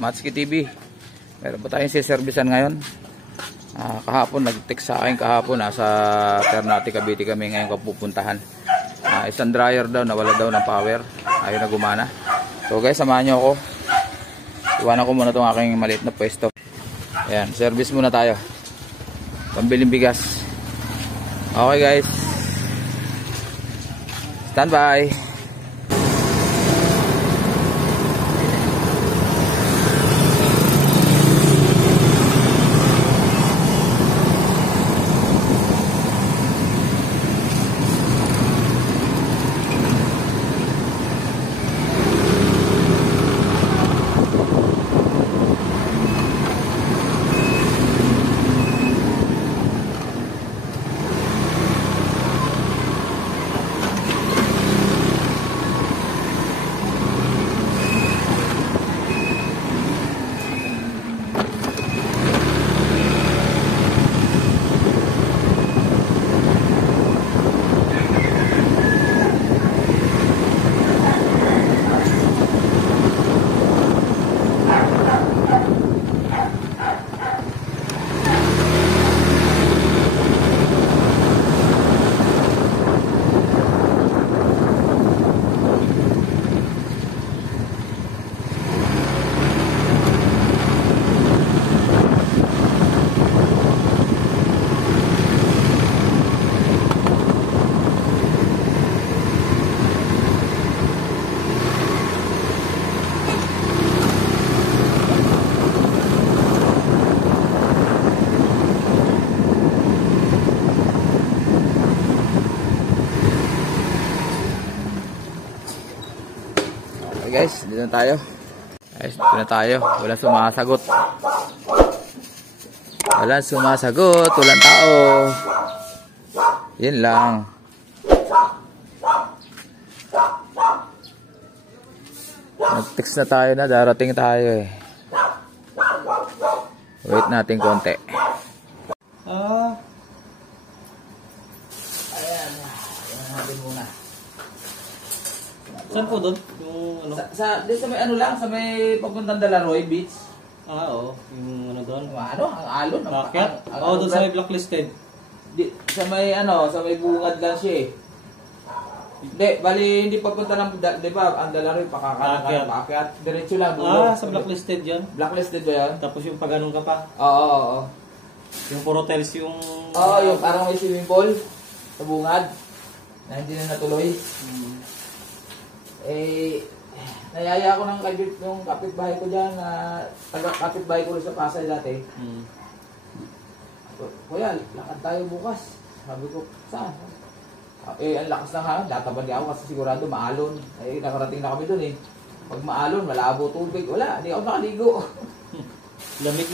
Matsuki TV. Meron po tayong siservisan ngayon. Kahapon nag-text sa akin kahapon, nasa Ternate Cavite kami ngayon pupuntahan. Isang dryer daw, nawala daw ng power, ayaw na gumana. So guys, samahan nyo ako. Iwanan ko muna itong aking maliit na pwesto. Ayan, service muna tayo. Pambiling bigas. Okay guys, stand by. Guys, dito na tayo. Guys, dito na tayo. Walang sumasagot. Walang sumasagot. Walang tao. Yan lang. Nag-text na tayo na. Darating tayo eh. Wait natin konti. Ayan. Ayan natin muna. Saan po doon? Yung ano? Sa may ano lang, sa may papuntang Dalaroy Beach. Oo. Yung ano doon? Ano? Ang alon? Bakit? Oo, doon sa may blacklisted. Sa may ano, sa may bungad lang siya eh. Hindi, bali hindi papunta ng, di ba, ang Dalaroy, pakakakat. Diretso lang. Sa blacklisted yan? Blacklisted ba yan? Tapos yung pag-anong ka pa? Oo. Yung puro hotels yung... Oo, yung parang may swimming pool sa bungad na hindi na natuloy. Nayaya ko ng yung kapitbahay ko dyan na kapitbahay ko rin sa Pasay dati. Kuya, lakad tayo bukas. Sabi ko, saan? Ang lakas ng hangin, databad ako kasi sigurado maalon. Nakarating na kami dun eh. Pag maalon, malabo tubig. Wala, hindi ako nakaligo. Lamig?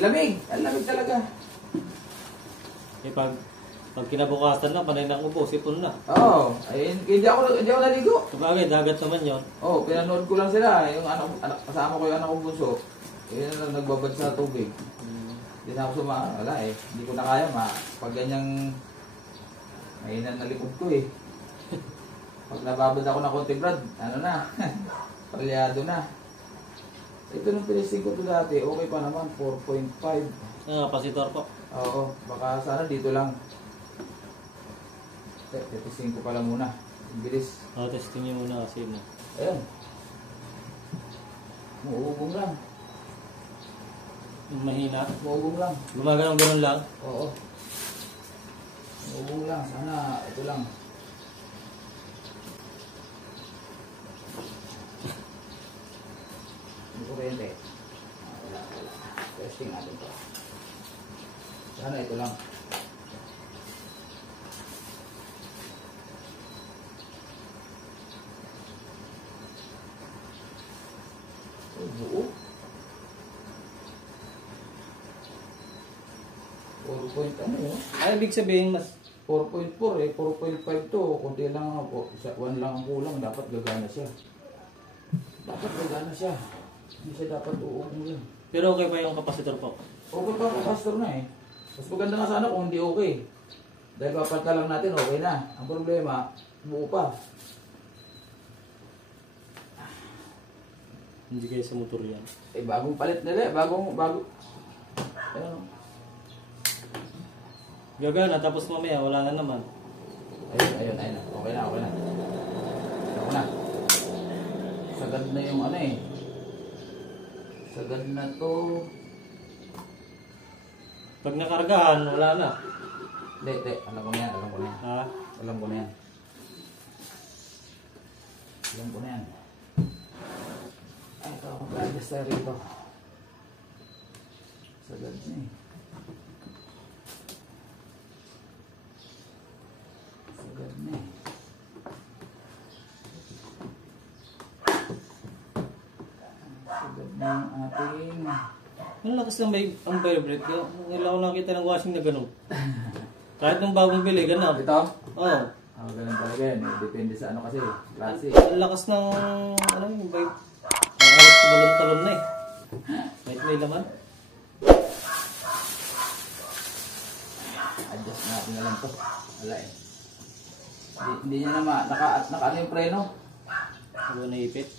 Lamig, ang lamig talaga. Pag kinabukasan na, panay ng ubo, sipon na. Oo, hindi ako naligo. Sabagay, dagat naman yon. Oo, pinanood ko lang sila. Yung kasama ko yung anak kong bunso. Yun na nagbabad sa tubig. Hindi na ako wala eh. Hindi ko na kaya pag ganyang mahinan na likod ko eh. Pag nababad ako na konti brad, ano na, palyado na. Ito nung pinising ko ito dati, okay pa naman, 4.5. Kapasitor po. Oo, baka sana dito lang. Testing ko pala muna. Bilis. Testing nyo muna kasi mo. Ayan. Muubong lang. Mahina. Muubong lang. Gumagano'n lang? Oo. Muubong lang. Sana ito lang. Yung kurente. Wala. Testing natin to. Sana ito lang. Buo. 4 point ano yun? Ay, ibig sabihin mas 4.4 eh. 4.5 to. Kunti lang ako. 1 lang ang kulang. Dapat gagana siya. Hindi siya dapat uubong yun. Pero okay pa yung kapasitor po? Okay pa ang kapasitor na eh. Mas maganda nga sana kung hindi okay. Dahil papalta lang natin, okay na. Ang problema, buo pa. Hindi kayo sa motor yan. Eh, bagong palit nila. Bago. Ayun. Gagana, tapos mamaya wala na naman. Ayun. Okay na. Sagad na yung ano eh. Sagad na to. Pag nakargahan, wala na. Hindi. Alam ko na yan. Ha? Alam ko na yan. Ay, ito ako mag-adjust tayo rito. Sagad na eh. Sagad na yung ating... Ang lakas lang ang vibrate. Ngayon ako nakita ng washing na gano'n. Kahit nung bagong bili, gano'n. Ito? Oo. Ganun talaga yan. Depende sa ano kasi. Klase. Ang lakas ng, ano yung vibe. Nakakalit sa balon-talon na eh. Kahit may laman. Adjust natin na lang to. Wala eh. Hindi niya naman. Naka ano yung preno? Ako naipit.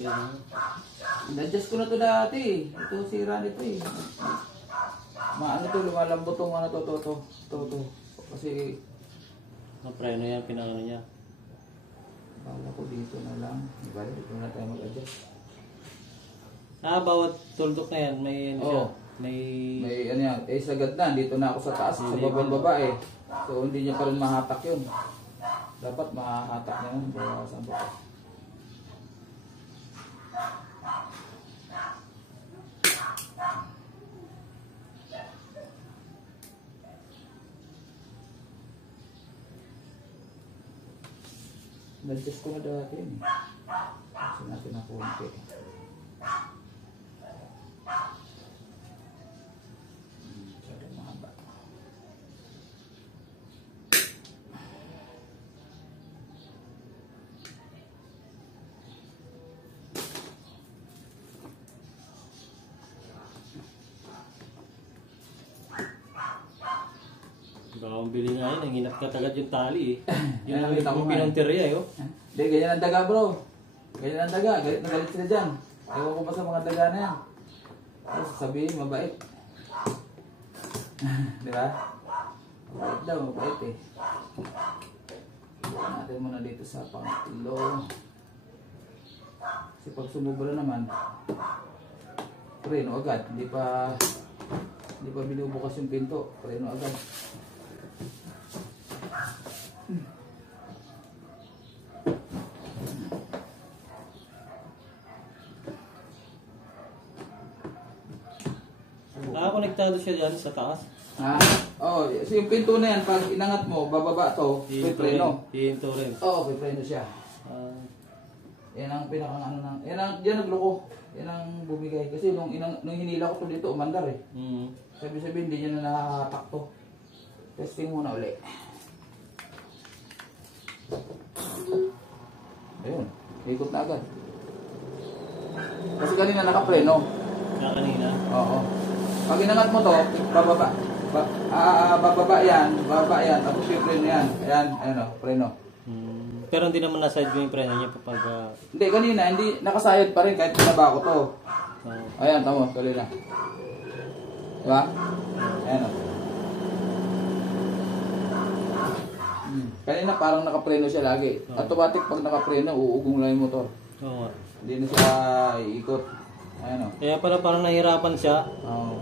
In-adjust ko na to dati. Ito sira nito eh. Maano to, lumalambot tong ano to. Kasi Ang preno yan, pinangano niya. bala ko dito na lang. Diba, dito na tayo mag-adjust. Bawat tuldok na yan, may ano siya. Oo. May May ano yan, sagad na. Dito na ako sa taas, sa baba eh. So hindi niya pa rin mahatak yun. Dapat mahatak niya yun. Bawasan pa. Nag-adjust ko na dati yun. Kasi natin na konti. Masyado mahaba. Bawang bili nga yun, nanginat ka tagad yung tali eh. Yun Yan, ang nakita mo nga. pinunteriya eh. Oh. Hindi, ganyan ang daga bro. Ganyan ang daga. Galit na galit sila dyan. Ewan ko ba sa mga daga na yan. Tapos sabihin, mabait. Di ba? Mabait daw, mabait eh. Bukan natin muna dito sa pangatlo. Kasi pag sumubra naman, preno agad. Hindi pa binubukas yung pinto. Preno agad. Konektado siya dyan sa taas. Oh, so yung pinto na yan, pag inangat mo, bababa to, may preno. Hihinto rin. Oo, may preno siya. Yan ang pinakang ano nang, yan nagloko. Yan ang bumigay. Kasi nung hinila ko to dito, umandar eh. Sabi-sabi, hindi niya na nakahatak to. Testing muna ulit. Ayun, ikot na agad. Kasi kanina nakapreno. Kanina? Oo. Pag inangat mo to, bababa. Bababa yan. Tapos yung preno yan. Ayan, ayun o, preno. Pero hindi naman naside mo yung preno niya kapag... Hindi, kanina, hindi nakasayad pa rin kahit pinaba ko to. Ayan, tamo, tuloy na. Diba? Ayan o. Kanina parang nakapreno siya lagi. Automatic pag nakapreno, uugong lang yung motor. Oo. Hindi na siya iikot. Ayan o. Kaya pala parang nahirapan siya. Oo.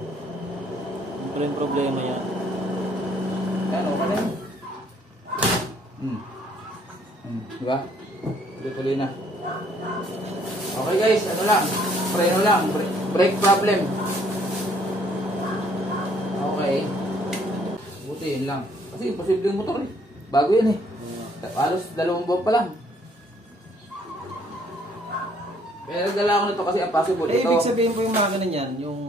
Ito yung problema yan. Ayan o, kanina. Diba? Tuloy na. Okay guys, ano lang. Preno lang. Brake problem. Okay. Buti yun lang. Kasi imposible yung motor eh. Bago yan eh. Halos 2 buwan pa lang. Kaya nagdala ako nito kasi ang possible. Eh, Ito, ibig sabihin po yung mga ganun yan, yung...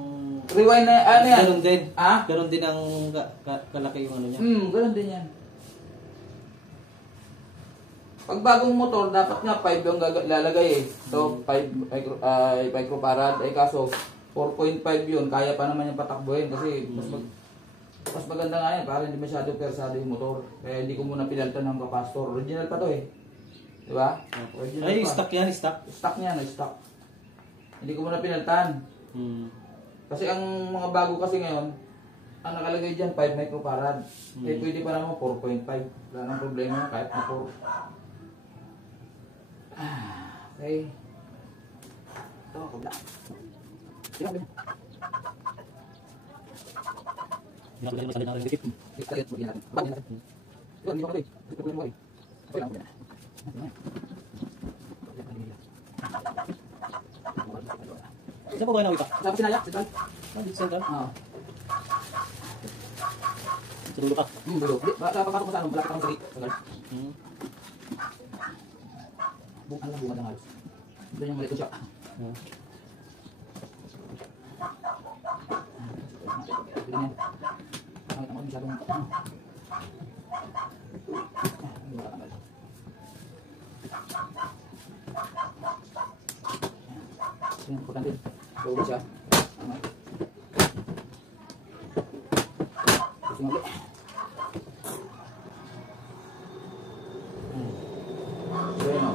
rewind na, ano yan? Ganun din. Ha? Ganun din ang kalaki yung ano niya. Ganun din yan. Pag bagong motor, dapat nga 5 yung lalagay eh. So, 5 microfarad. Eh kaso, 4.5 yun. Kaya pa naman yung patakbuhin kasi mas maganda nga yan. Para hindi masyado persado yung motor. Kaya hindi ko muna pinalitan ng capacitor. Original pa to eh. Diba? Original Ay, pa. stock yan, stock. Stock niya, stock. Hindi ko muna pinaltan. Kasi ang mga bago kasi ngayon, ang nakalagay dyan 5 microfarad. Eh pwede pa naman 4.5. Wala nang problema kahit na 4. Okay. Ito, kabla. Sinabi. Kita lihat begini natin. Bakit natin? Ito, hindi pa kasi. Ito problema ko eh. Okay lang ko na. Saan po kayo nawita? Sa Sinaya, Central. Dito sa kan? Oo. Sa dulo ka? Dulo. Baka papasok mo sa ano, malapit akong sakit. Bukan lang bunga ng halos. Ito yung maliit ko siya. Ganyan. Nakita ko masyadong Yan, importante. Bawa siya. Tama. Kasi mali. Bueno.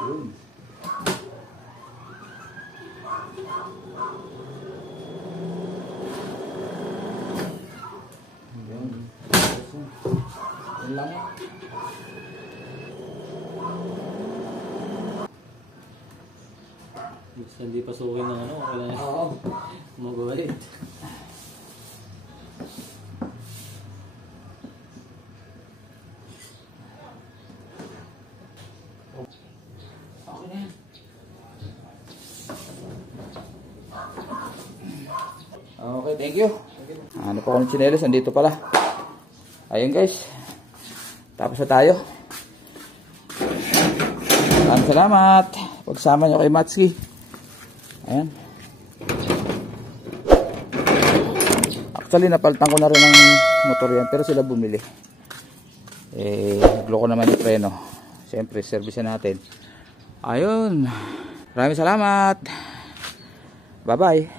Yun. Yun. Yun lang yan. Hindi pasukin ng ano, wala na. Oo. Magalit. Okay na yan. Okay, thank you. Ano pa akong chinelas, andito pala. Ayun guys. Tapos na tayo. Maraming salamat. Pagsama nyo kay Matski. Ayan. Actually, napalitan ko na rin ng motor yan. Pero sila bumili. Naglo ko naman yung preno. Siyempre, service natin. Ayun. Maraming salamat. Bye-bye.